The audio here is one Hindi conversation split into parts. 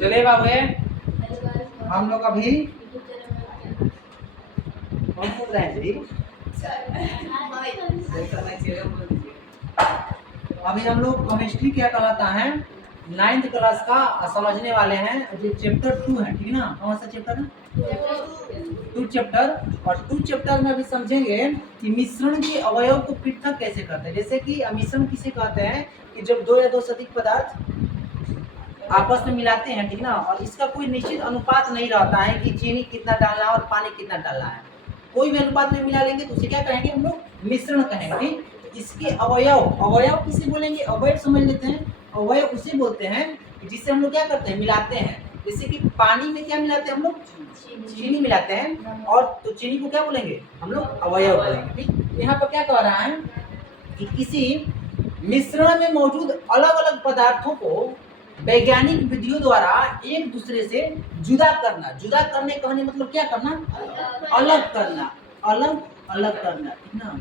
चलिए बाबू हम लोग अभी कौन बोल रहे हैं जी? अभी हम लोग केमिस्ट्री क्या कहलाता है 9th क्लास का समझने वाले हैं। जो चैप्टर 2 है, ठीक है ना? कौन सा चैप्टर है? 2 चैप्टर। और 2 चैप्टर में अभी समझेंगे कि मिश्रण के अवयव को पृथक कैसे करते हैं। जैसे कि मिश्रण किसे कहते हैं कि जब 2 या 2 से अधिक पदार्थ आपस में मिलाते हैं, ठीक ना? और इसका कोई निश्चित अनुपात नहीं रहता है कि चीनी कितना डालना है और पानी कितना डालना है। कोई भी अनुपात में मिला लेंगे तो उसे क्या कहेंगे हम लोग? मिश्रण कहेंगे। ठीक? इसके अवयव, अवयव किसे बोलेंगे? अवयव समझ लेते हैं। अवयव उसे बोलते हैं जिससे हम लोग क्या करते हैं? मिलाते हैं। जैसे कि पानी में क्या मिलाते हैं हम लोग? चीनी मिलाते हैं। और तो चीनी को क्या बोलेंगे हम लोग? अवयव बोलेंगे। ठीक? यहाँ पर क्या कह रहा है कि किसी मिश्रण में मौजूद अलग अलग पदार्थों को वैज्ञानिक विधियों द्वारा एक दूसरे से जुदा करना। जुदा करने कहने मतलब क्या करना? अलग करना। अलग अलग करना, ठीक ना?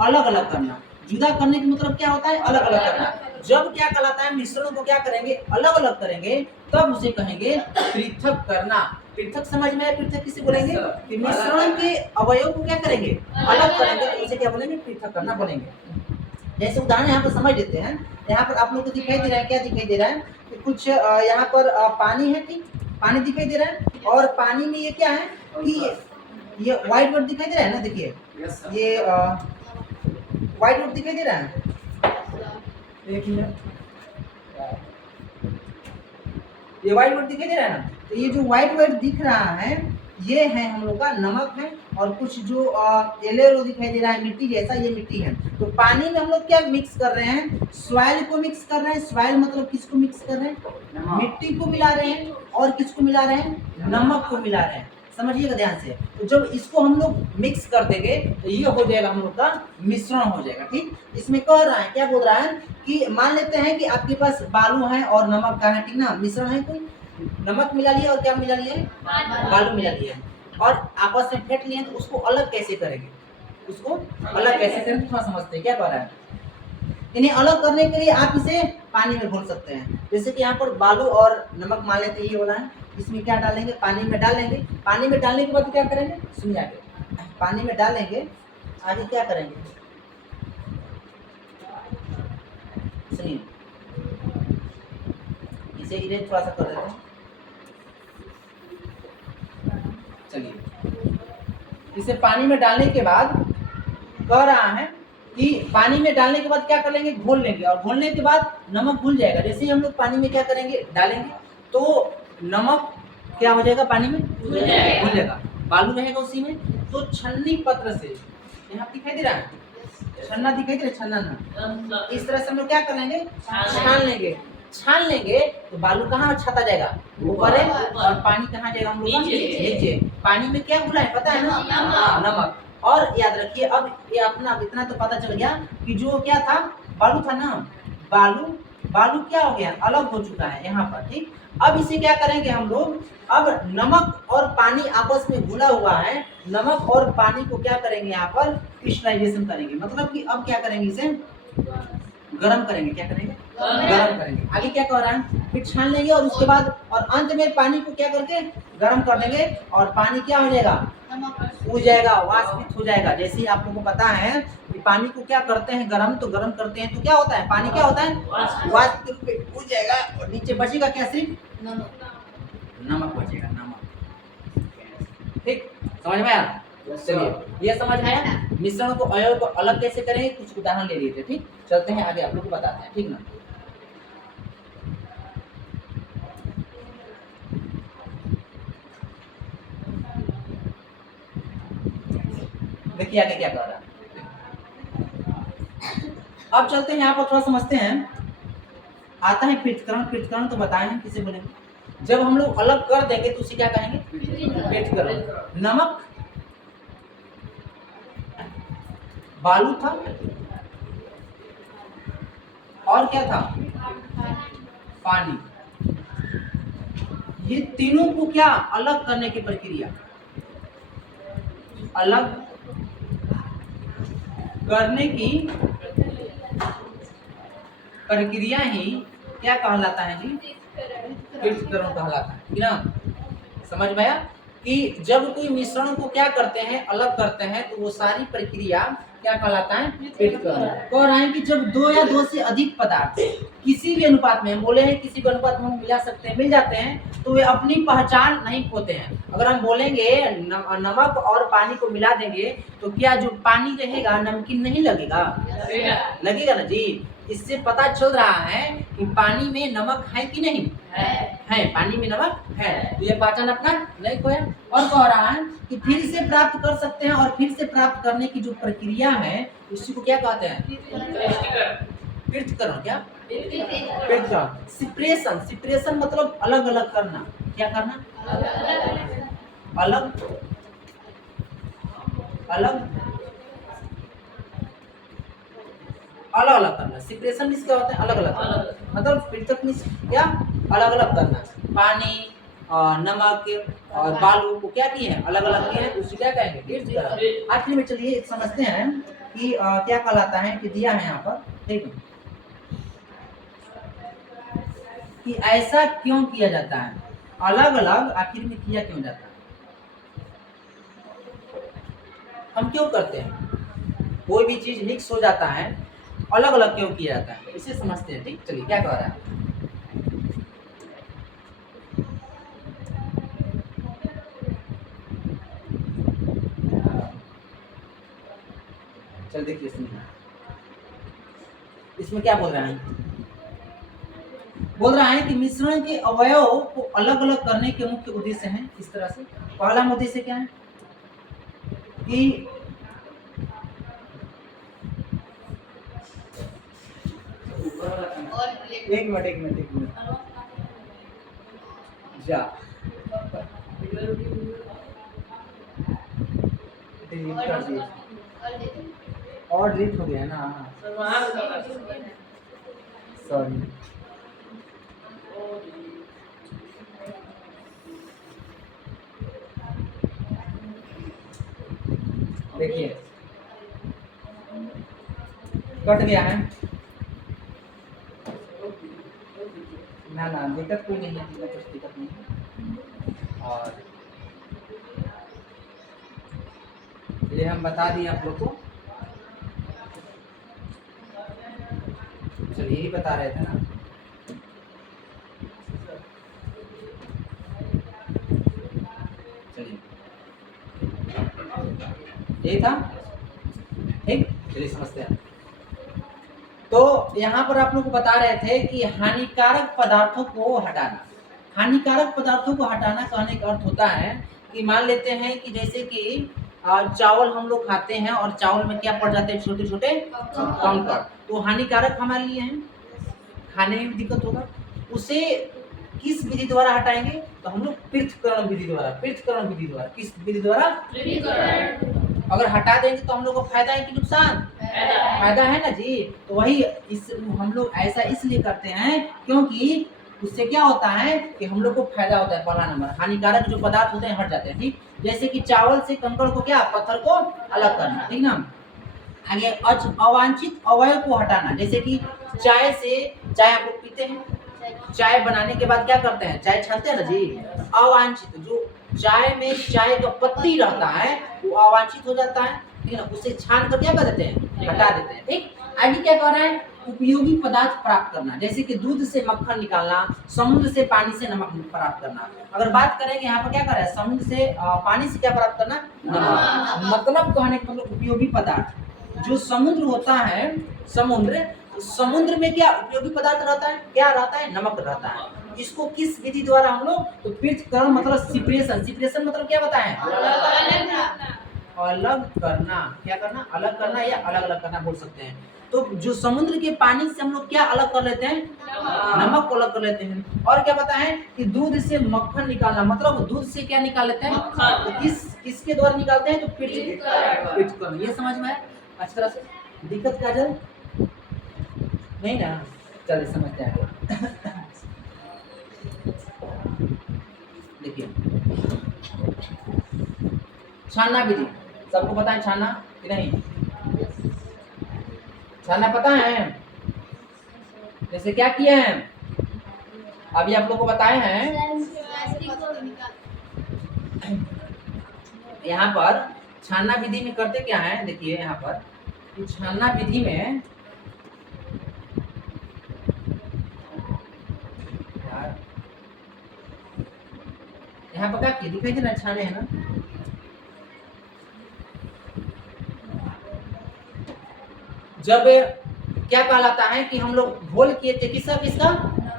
अलग अलग करना। जुदा करने का मतलब क्या होता है? अलग अलग करना। जब क्या कहलाता है? मिश्रणों को क्या करेंगे? अलग अलग करेंगे, तब उसे कहेंगे पृथक करना। पृथक समझ में आया? पृथक किसे बोलेंगे? कि मिश्रण के अवयव को क्या करेंगे? अलग करेंगे, तो उसे क्या बोलेंगे? पृथक करना बोलेंगे। जैसे उदाहरण यहाँ पर समझ लेते हैं। यहाँ पर आप लोग को दिखाई दे रहा है, क्या दिखाई दे रहा है कि कुछ यहाँ पर पानी है। ठीक? पानी दिखाई दे रहा है। और पानी में ये क्या है कि ये व्हाइट वर्ड दिखाई दे रहा है ना? देखिए ये व्हाइट वर्ड दिखाई दे रहा है। एक मिनट, ये व्हाइट वर्ड दिखाई दे रहा है ना? तो ये जो व्हाइट वर्ड दिख रहा है ये है हम लोग का नमक है। और कुछ जो येलो दिखाई दे रहा है मिट्टी जैसा, ये मिट्टी है। तो पानी में हम लोग क्या मिक्स कर रहे हैं? सॉइल को मिक्स कर रहे हैं। सॉइल मतलब किसको मिक्स कर रहे हैं? मिट्टी को मिला रहे हैं। और किसको मिला रहे हैं? नमक को मिला रहे हैं। समझिएगा ध्यान से। तो जब इसको हम लोग मिक्स कर देंगे तो ये हो जाएगा हम लोग का मिश्रण हो जाएगा। ठीक? इसमें कह रहा है, क्या बोल रहा है कि मान लेते हैं कि आपके पास बालू है और नमक का है, ठीक ना? मिश्रण है, कोई नमक मिला लिया और क्या मिला लिया? बालू मिला लिया और आपस में फेंट लिए। तो उसको अलग कैसे करेंगे? उसको अलग कैसे करेंगे थोड़ा समझते हैं क्या कह रहा है। इन्हें अलग करने के लिए आप इसे पानी में घोल सकते हैं। जैसे कि यहाँ पर बालू और नमक मान लेते हैं, ये वाला है। इसमें क्या डालेंगे? पानी में डालेंगे। पानी में डालने के बाद क्या करेंगे? सुनिए आगे। पानी में डालेंगे, आगे क्या करेंगे? सुनिए, इसे इरेज थोड़ा सा कर देते हैं। चलिए, इसे पानी में डालने के बाद कह रहा है कि पानी में डालने के बाद क्या कर लेंगे? घोल लेंगे। और घोलने के बाद नमक घुल जाएगा। जैसे ही हम लोग पानी में क्या करेंगे? डालेंगे, तो नमक क्या हो जाएगा? पानी में घुल जाएगा। बालू रहेगा उसी में। तो छन्नी पत्र से, यहाँ दिखाई दे रहा है छन्ना, दिखाई दे रहा है छन्ना ना? इस तरह से हम लोग क्या कर लेंगे? छान लेंगे। छान लेंगे तो बालू कहाँ छाता जाएगा? ऊपर है। और पानी कहाँ जाएगा हम लोग का? नीचे। पानी में क्या घुला है पता है ना? नमक। और याद रखिए, अब ये अपना इतना तो पता चल गया कि जो क्या था? बालू था ना? बालू क्या हो गया? अलग हो चुका है यहाँ पर। ठीक? अब इसे क्या करेंगे हम लोग? अब नमक और पानी आपस में घुला हुआ है। नमक और पानी को क्या करेंगे? यहाँ पर क्रिस्टलाइजेशन करेंगे। मतलब कि अब क्या करेंगे? इसे गरम करेंगे। क्या करेंगे? गरम करेंगे। आगे क्या कह रहा है? फिर छान लेंगे और उसके बाद और अंत में पानी को क्या करके गरम कर देंगे। और पानी क्या हो जाएगा? हो जाएगा, वाष्पित हो जाएगा। जैसे ही आप लोगों को पता है कि पानी को क्या करते हैं? गरम। तो गरम करते हैं तो क्या होता है? पानी क्या होता है? वाष्प के रूप में हो जाएगा। और नीचे बचेगा क्या? सिर्फ नमक बचेगा। नमक। ठीक? समझ में आया? चलिए, ये समझ में आया। मिश्रण को अवयव को अलग कैसे करेंगे, कुछ उदाहरण ले लिए थे। ठीक? चलते हैं आगे, आप लोग को बताते हैं। ठीक ना? देखिए आगे क्या कर रहा है। अब चलते हैं यहाँ पर थोड़ा समझते हैं। आता है पृथक्करण। पृथक्करण तो बताए हैं किसे बोलेंगे? जब हम लोग अलग कर देंगे तो उसे क्या कहेंगे? पृथक्करण। नमक, बालू था और क्या था? पानी। ये तीनों को क्या अलग करने की प्रक्रिया, अलग करने की प्रक्रिया ही क्या कहलाता है जी? पृथक्करण कहलाता है, ठीक ना? समझ में आया कि जब कोई मिश्रण को क्या करते हैं, अलग करते हैं, तो वो सारी प्रक्रिया क्या कहलाता है, पृथक्करण। कह रहे हैं कि जब दो या दो से अधिक पदार्थ किसी भी अनुपात में, बोले हैं किसी भी अनुपात में हम मिला सकते हैं, मिल जाते हैं, तो वे अपनी पहचान नहीं खोते हैं। अगर हम बोलेंगे नमक और पानी को मिला देंगे तो क्या जो पानी रहेगा नमकीन नहीं लगेगा? लगेगा ना जी। इससे पता चल रहा है कि पानी में नमक है कि नहीं है, पानी में नमक है, तो ये पहचान अपना नहीं खोया। और कह रहा है कि फिर से प्राप्त कर सकते हैं, और फिर से प्राप्त करने की जो प्रक्रिया है उसी को क्या कहते हैं, पृथक्करण। क्या पृथक्करण? सिपरेशन, सिपरेशन मतलब अलग अलग करना। क्या करना? अलग अलग अलग अलग करना। सिपरेशन मीन्स क्या होता है, अलग अलग करना, मतलब पृथक मीन्स क्या, अलग अलग करना। पानी और नमक और बालू को क्या किए हैं, अलग अलग किए हैं, तो उसे क्या कहेंगे, पृथक्करण। आखिर में चलिए समझते हैं कि क्या कहलाता है, कि दिया है यहाँ पर, ठीक है, कि ऐसा क्यों किया जाता है, अलग अलग आखिर में किया क्यों जाता है, हम क्यों करते हैं, कोई भी चीज मिक्स हो जाता है, अलग अलग क्यों किया जाता है, इसे समझते हैं। ठीक, चलिए क्या कह रहा है, चल देखिए इसमें क्या बोल रहा है, बोल रहा है कि मिश्रण के अवयव को अलग अलग करने के मुख्य उद्देश्य हैं इस तरह से। पहला उद्देश्य क्या है कि एक मिनट जा और डिलीट हो गया ना, सॉरी। देखिए कट गया है ना, दिक्कत कोई नहीं है, कुछ दिक्कत नहीं है। और ये हम बता दिए आप लोग को, चलिए यही बता रहे थे ना, चलिए यही था, ठीक, चलिए समझते हैं। तो यहाँ पर आप लोग को बता रहे थे कि हानिकारक पदार्थों को हटाना। हानिकारक पदार्थों को हटाना कहने का अर्थ होता है कि मान लेते हैं कि जैसे कि चावल हम लोग खाते हैं और चावल में क्या पड़ जाते हैं, छोटे छोटे कंकड़, तो हानिकारक हमारे लिए हैं, खाने में भी दिक्कत होगा। उसे किस विधि द्वारा हटाएंगे, तो हम लोग पृथक्करण विधि द्वारा। पृथक्करण विधि द्वारा, किस विधि द्वारा, अगर हटा देंगे तो हम लोग को फायदा है कि नुकसान, फायदा है ना जी। तो वही इस हम लोग ऐसा इसलिए करते हैं क्योंकि उससे क्या होता है कि हम लोग को फायदा होता है। पहला नंबर, हानिकारक जो पदार्थ होते हैं हट जाते हैं। ठीक, जैसे कि चावल से कंकड़ को क्या, पत्थर को अलग करना, ठीक ना। आगे अवांछित अवयव को हटाना, जैसे कि चाय से, चाय आप लोग पीते हैं, चाय बनाने के बाद क्या करते हैं, चाय छानते हैं ना जी। अवांछित जो चाय में चाय का पत्ती रहता है वो अवांछित हो जाता है, ठीक है ना, उसे छान कर क्या कर देते हैं, हटा देते हैं। ठीक, आगे क्या कर रहा है, उपयोगी पदार्थ प्राप्त करना, जैसे कि दूध से मक्खन निकालना, समुद्र से पानी से नमक प्राप्त करना। अगर बात करेंगे यहाँ पर क्या कर रहा है, समुद्र से पानी से क्या प्राप्त करना, नमक। मतलब कहने का मतलब उपयोगी पदार्थ, जो समुद्र होता है, समुद्र में क्या उपयोगी पदार्थ रहता है, क्या रहता है, नमक रहता है। इसको किस विधि द्वारा हम लोग, तो पृथक्करण मतलब सिपरेशन। सिपरेशन मतलब क्या बताएं, अलग करना। क्या करना, अलग करना या अलग अलग करना बोल सकते हैं। तो जो समुद्र के पानी से हम लोग क्या अलग कर लेते हैं, नमक को अलग कर लेते हैं। और क्या बताएं कि दूध से मक्खन निकालना, मतलब दूध से क्या निकाल लेते हैं, तो किसके द्वारा निकालते हैं, तो पृथक्करण। ये समझ में है अच्छी तरह से, दिक्कत क्या जल नहीं ना, चलिए समझते हैं। देखिए छानना विधि सबको पता है, छानना कि नहीं, छानना पता है। जैसे क्या किए हैं, अभी आप लोग को बताए हैं यहाँ पर छानना विधि में करते क्या है, देखिए यहाँ पर कि छानना विधि में यहाँ पर क्या दिखाई दे रहा है, छाने है ना, जब क्या कहलाता है कि हम लोग घोल किए थे किसका किसका,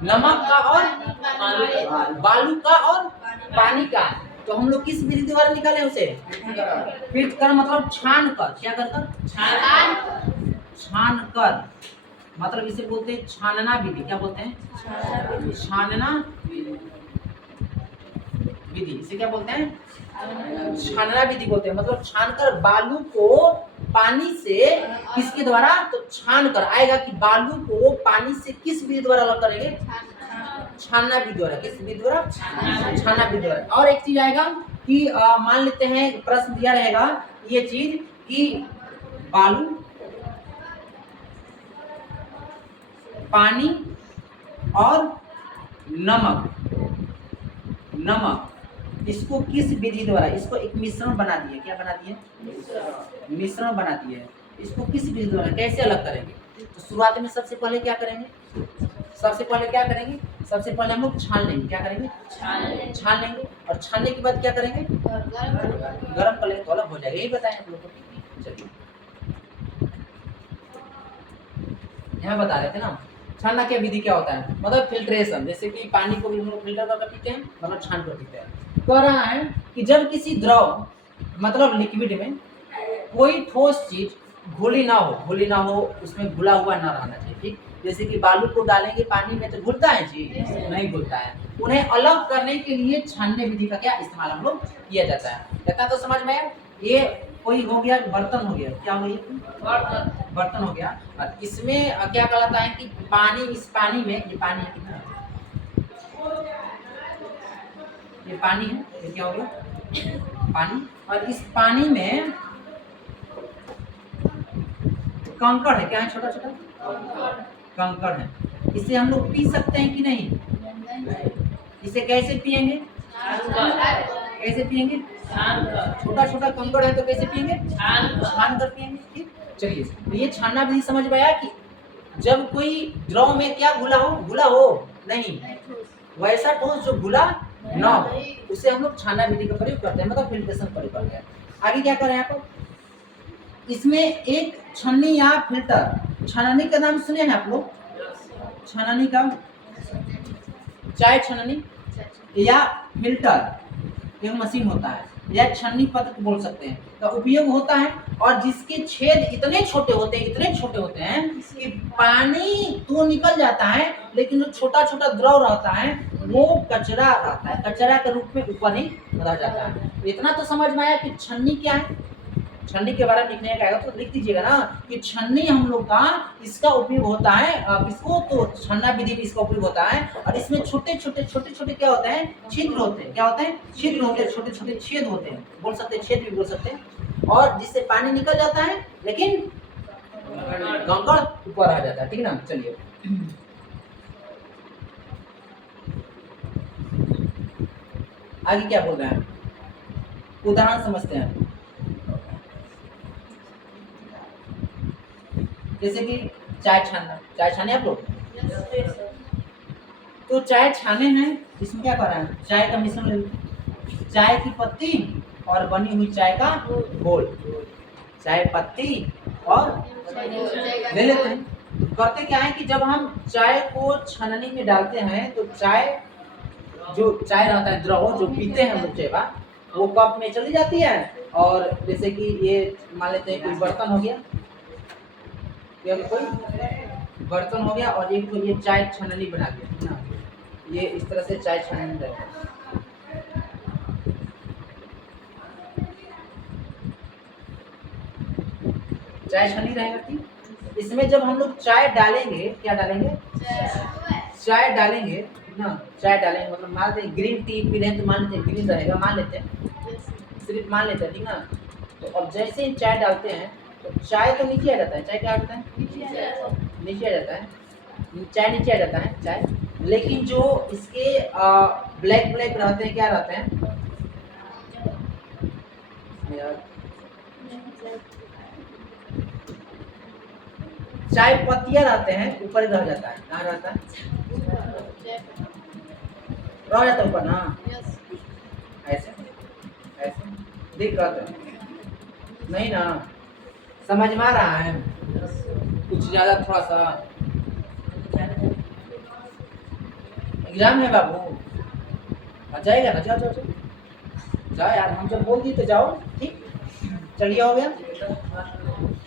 नमक का और बालू का और पानी का, तो हम लोग किस विधि द्वारा निकाले उसे, फिल्टर कर मतलब छान कर, क्या कर कर छान कर, मतलब इसे बोलते हैं छानना विधि, क्या बोलते हैं छानना विधि, इसे क्या बोलते हैं छानना विधि बोलते हैं, मतलब छानकर बालू को पानी से किसके द्वारा, तो छान कर आएगा कि बालू को पानी से किस विधि द्वारा अलग करेंगे, छानना विधि द्वारा, किस विधि द्वारा, छानना विधि द्वारा। और एक चीज आएगा कि मान लेते हैं प्रश्न दिया रहेगा ये चीज कि बालू पानी और नमक इसको किस विधि द्वारा, इसको एक मिश्रण बना दिए, क्या बना दिए, मिश्रण बना दिए, इसको किस विधि द्वारा कैसे अलग करेंगे, तो शुरुआत में सबसे पहले क्या करेंगे, सबसे पहले हम लोग छान लेंगे, क्या करेंगे छान लेंगे, और छानने के बाद क्या करेंगे गरम कर लेंगे, तो अलग हो जाएगा, यही बताएं आप लोग को। चलिए यहाँ बता रहे थे ना छानना क्या विधि क्या होता है, मतलब फिल्ट्रेशन, जैसे कि पानी को भी हम लोग फिल्टर करके पीते हैं, मतलब छान कर पीते हैं। कह रहा है कि जब किसी द्रव मतलब लिक्विड में कोई ठोस चीज घुली ना हो, उसमें घुला हुआ ना रहना चाहिए, ठीक, जैसे कि बालू को डालेंगे पानी में तो घुलता है जी, नहीं घुलता है, उन्हें अलग करने के लिए छानने विधि का क्या इस्तेमाल हम लोग किया जाता है। कहता तो समझ में, ये कोई हो गया बर्तन हो गया, क्या हो गया बर्तन हो गया, और इसमें क्या कहलाता है कि पानी, इस पानी में ये पानी है कितना, ये पानी है, ये क्या हो गया पानी, और इस पानी में कंकड़ है, क्या है छोटा छोटा कंकड़ है, इसे हम लोग पी सकते हैं कि नहीं, इसे कैसे पिएंगे, कैसे पिएंगे, छोटा छोटा कंकड़ है तो कैसे पिएंगे, छान कर पिएंगे, ठीक। चलिए तो ये छानना विधि समझ में आया कि जब कोई द्रव में क्या घुला हो नहीं, वैसा ठोस जो घुला ना हो उसे हम लोग छानना विधि का प्रयोग करते हैं, मतलब फिल्ट्रेशन प्रयोग करते हैं। आगे क्या करें आप, इसमें एक छन्नी या फिल्टर, छाननी का नाम सुने हैं आप लोग, छाननी का, चाय छाननी या फिल्टर एक मशीन होता है, या छन्नी पत्र बोल सकते हैं, का उपयोग होता है, और जिसके छेद इतने छोटे होते हैं कि पानी तो निकल जाता है, लेकिन जो छोटा छोटा द्रव रहता है वो कचरा रहता है, कचरा के रूप में ऊपर नहीं रह जाता है। इतना तो समझ में आया कि छन्नी क्या है, छन्नी के बारे में लिखने का आएगा तो लिख दीजिएगा ना कि छन्नी हम लोग का इसका उपयोग होता है, इसको तो छन्ना विधि में इसका उपयोग होता है, और इसमें छोटे छोटे क्या होते हैं, छिद्र होते हैं, क्या होते हैं, छिद्र होते हैं, छोटे छोटे छेद होते हैं, बोल सकते हैं छेद भी बोल सकते हैं, और जिससे पानी निकल जाता है लेकिन कंकड़ ऊपर आ जाता है, ठीक ना। चलिए आगे क्या बोल रहे हैं, उदाहरण समझते हैं, जैसे कि चाय छाने आप लोग, तो चाय छाने में इसमें क्या कर रहे हैं, चाय का मिश्रण ले, चाय की पत्ती और बनी हुई चाय का घोल, चाय पत्ती और ले लेते हैं। करते क्या है कि जब हम चाय को छाननी में डालते हैं तो चाय जो चाय रहता है द्रव जो पीते हैं हम लोग चाय का, वो कप में चली जाती है, और जैसे कि ये मान लेते हैं कोई बर्तन हो गया, कोई बर्तन हो गया, और एक तो ये चाय छाननी बना दिया ना, ये इस तरह से चाय छाननी रहेगा, चाय छानी रहेगा, ठीक। इसमें जब हम लोग चाय डालेंगे, क्या डालेंगे, चाय डालेंगे ना, चाय डालेंगे मतलब मान लेते हैं ग्रीन टी पी रहे हैं तो मान लेते हैं ग्रीन रहेगा, मान लेते हैं सिर्फ मान लेते हैं, ठीक ना। तो अब जैसे ही चाय डालते हैं तो चाय तो नीचे आ जाता है, चाय क्या होता है, नीचे आ जाता है, चाय नीचे आ जाता है, चाय लेकिन जो इसके ब्लैक ब्लैक रहते हैं, क्या रहते हैं चाय पत्तियां रहते हैं, ऊपर ही रह जाता है। कहाँ रहता है? रह जाता है ऊपर ना, ऐसे ऐसे दिक्कत है नहीं ना, समझ में आ रहा है? कुछ ज्यादा थोड़ा सा एग्जाम है बाबू, जाएगा ना, जाओ जाओ जाओ जाओ यार, हम जब बोल दिए तो जाओ। ठीक, चलिए हो गया।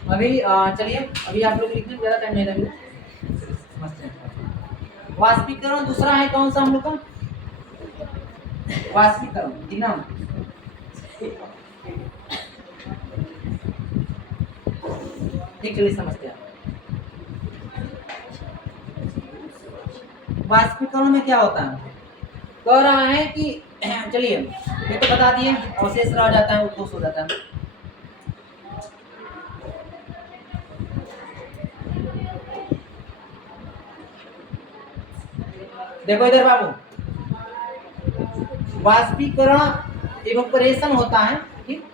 अभी चलिए, अभी आप लोग लिखने में ज़्यादा टाइम नहीं लगेगा, समझते हैं। वाष्पीकरण दूसरा है कौन सा हम लोग का? वाष्पीकरण, ठीक ना? ठीक, चलिए समझते हैं। वाष्पीकरण में क्या होता है? कह रहा है कि चलिए ये तो बता दिए, अवशेष रह जाता है, वो ठोस हो जाता है। देखो इधर बाबू, वाष्पीकरण इवेपोरेशन होता है, ठीक।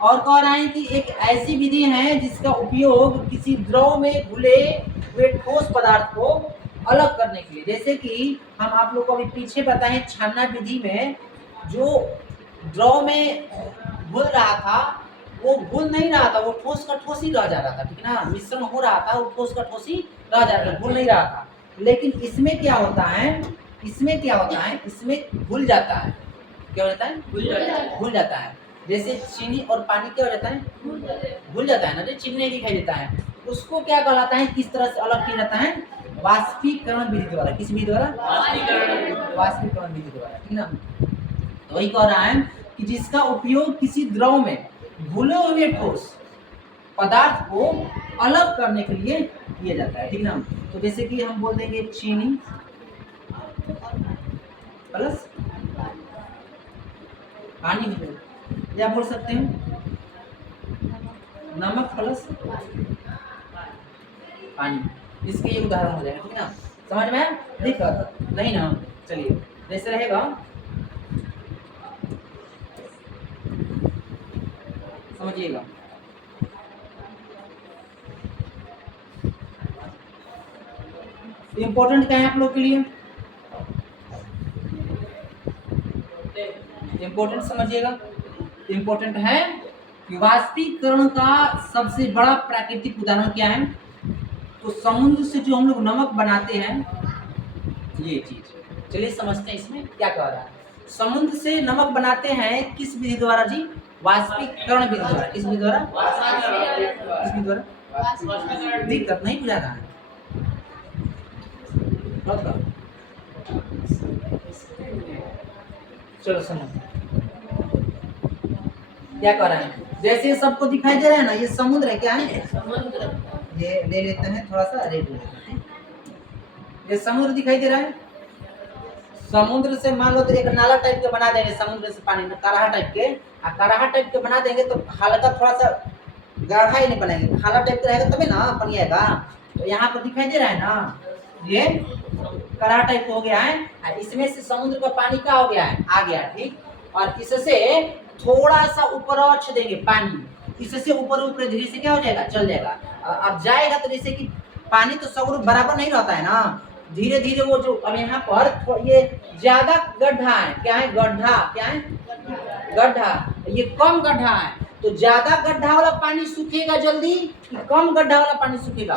और कह रहा है कि एक ऐसी विधि है जिसका उपयोग किसी द्रव में घुले हुए ठोस पदार्थ को अलग करने के लिए, जैसे कि हम आप लोग को अभी पीछे बताएं छानना विधि में जो द्रव में घुल रहा था वो घुल नहीं रहा था, वो ठोस का ठोस ही रह जा रहा था, ठीक ना? मिश्रण हो रहा था, वो ठोस का ठोस ही रह जा रहा था, घुल नहीं रहा था। लेकिन इसमें क्या होता है, इसमें क्या होता है, इसमें घुल जाता है। क्या हो जाता है? घुल जाता है। जैसे चीनी और पानी क्या हो जाता है? घुल जाता है ना, जो चिमनी दिखाई देता है, उसको क्या कहलाता है, किस तरह से अलग किया जाता है? वाष्पीकरण विधि द्वारा। किस विधि द्वारा? वाष्पीकरण विधि द्वारा, ठीक ना? तो वही कह रहा है कि जिसका उपयोग किसी द्रव में घुले हुए ठोस पदार्थ को अलग करने के लिए किया जाता है, ठीक ना? तो जैसे कि हम बोल देंगे चीनी प्लस पानी भी, या बोल सकते हैं नमक प्लस पानी, इसके ये उदाहरण हो जाएगा, ठीक ना? समझ में? दिक्कत नहीं ना? चलिए जैसे रहेगा, समझिएगा। इम्पोर्टेंट क्या है आप लोग के लिए? इम्पोर्टेंट समझिएगा, इम्पोर्टेंट है कि वाष्पीकरण का सबसे बड़ा प्राकृतिक उदाहरण क्या है? तो समुद्र से जो हम लोग नमक बनाते हैं, ये चीज। चलिए समझते हैं इसमें क्या कह रहा है। समुद्र से नमक बनाते हैं किस विधि द्वारा जी? वाष्पीकरण विधि द्वारा। किस विधि द्वारा? किस विधि द्वारा? दिक्कत नहीं बुझा रहा है, चलो समझ क्या कर रहा है। जैसे सबको दिखाई दे रहा है ना, ये समुद्र है, क्या है? समुद्र। ये ले लेते हैं थोड़ा सा, रेड ले लेते हैं। ये समुद्र दिखाई दे रहा है। समुद्र से मान लो तो एक नाला टाइप के बना देंगे, समुद्र से पानी कराहा टाइप के, कराहा टाइप के बना देंगे तो हल्का थोड़ा सा गाढ़ा ही नहीं बनाएंगे, खाला टाइप का रहेगा तभी ना पानी आएगा। तो यहाँ पर दिखाई दे रहा है ना, ये कराहा टाइप हो गया है, इसमें से समुद्र का पानी क्या हो गया है? आ गया, ठीक। और इससे थोड़ा सा ऊपर और छ देंगे पानी, इससे ऊपर ऊपर धीरे से क्या हो जाएगा? चल जाएगा। अब जाएगा तो जैसे कि पानी तो सब बराबर नहीं रहता है ना, धीरे धीरे वो जो, अब यहाँ पर ये ज्यादा गड्ढा है, क्या है? गड्ढा, क्या है? गड्ढा। ये कम गड्ढा है, तो ज्यादा गड्ढा वाला पानी सूखेगा जल्दी कि कम गड्ढा वाला पानी सूखेगा?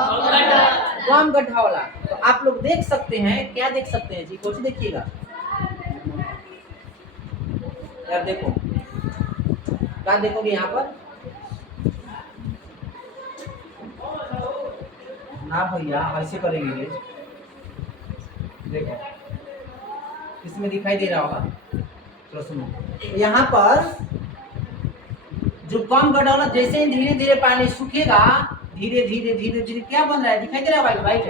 कम गड्ढा वाला। तो आप लोग देख सकते हैं, क्या देख सकते हैं जी? कुछ देखिएगा यार, देखो क्या देखोगे यहाँ पर ना भैया, ऐसे करेंगे। देखो इसमें दिखाई दे रहा होगा, चलो सुनो। यहाँ पर जो कम गड्ढा वाला, जैसे ही धीरे धीरे पानी सूखेगा, धीरे धीरे धीरे धीरे क्या बन रहा है? दिखाई दे रहा है? वाइट वाइट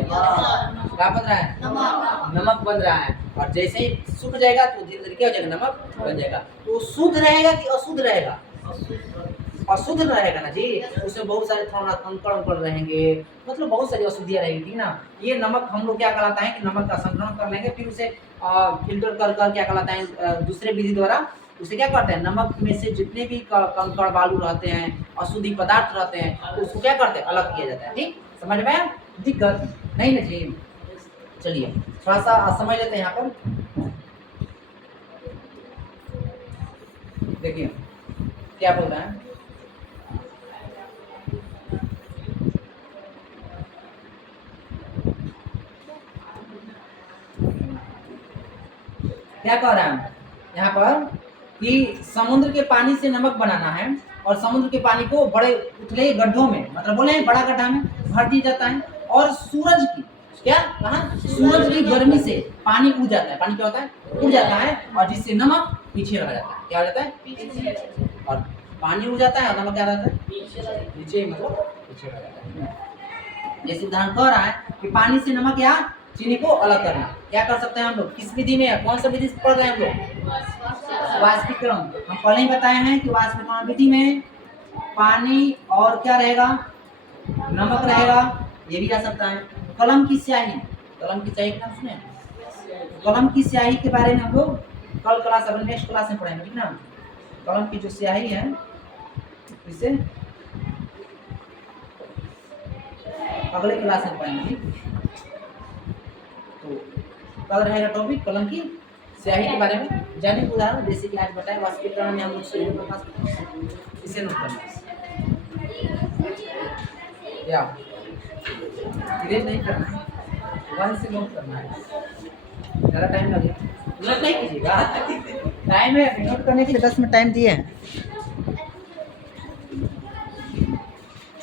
क्या बन रहा है? नमक बन रहा है। और जैसे ही सूख जाएगा तो धीरे धीरे क्या हो जाएगा? नमक बन जाएगा। तो शुद्ध रहेगा कि अशुद्ध रहेगा? अशुद्ध रहेगा ना जी, उसमें बहुत सारे थोड़ा कंकड़ उकड़ रहेंगे, मतलब बहुत सारी अशुद्धियाँ रहेगी, ठीक ना। ये नमक हम लोग क्या कहलाता है कि नमक का संग्रहण कर लेंगे, फिर उसे फिल्टर कर क्या कहलाता है दूसरे विधि द्वारा उसे क्या करते हैं, नमक में से जितने भी कंकड़ बालू रहते हैं, अशुद्धि पदार्थ रहते हैं, तो उसको क्या करते हैं, अलग किया जाता है। ठीक, समझ में आया? दिक्कत नहीं ना जी। चलिए थोड़ा सा समझ लेते हैं यहाँ पर। देखिए क्या बोल रहा है, क्या कह रहा है यहाँ पर कि समुद्र के पानी से नमक बनाना है और समुद्र के पानी को बड़े उथले गड्ढों में, मतलब बोले हैं बड़ा गड्ढा में भर दिया जाता है, और सूरज की क्या कहा, सूरज की गर्मी से पानी उड़ जाता है। पानी क्या होता है, उड़ जाता है, और जिससे नमक पीछे रह जाता है। क्या हो जाता है, और पानी उड़ जाता है और नमक क्या रहता है, नीचे, मतलब पीछे रह जाता है। जैसे उदाहरण कह रहा है कि पानी से नमक या चीनी को अलग करना, क्या कर सकते हैं हम लोग, किस विधि में, कौन सा विधि पढ़ रहे हैं हम लोग, वाष्पीकरण। हम पहले ही बताए हैं कि वाष्पीकरण विधि में पानी और क्या रहेगा, नमक रहेगा, ये भी आ सकता है। कलम की स्याही, कलम की स्याही का नाम सुने, कलम की स्याही के बारे में हम लोग कल क्लास, अपने नेक्स्ट क्लास में पढ़ेंगे, ठीक ना। कलम की जो स्याही है इसे अगले क्लास में पढ़ेंगे। तो कल रहेगा टॉपिक कलम की स्याही के बारे में। जाने के उदाहरण जैसे कि आज बताया वाष्पीकरण में हम लोग से इसे नोट करना या इरेज नहीं करना है, वन से नोट करना है, ज़्यादा टाइम लगेगा, नोट नहीं कीजिएगा, टाइम है नोट करने के लिए 10 मिनट टाइम दिए हैं।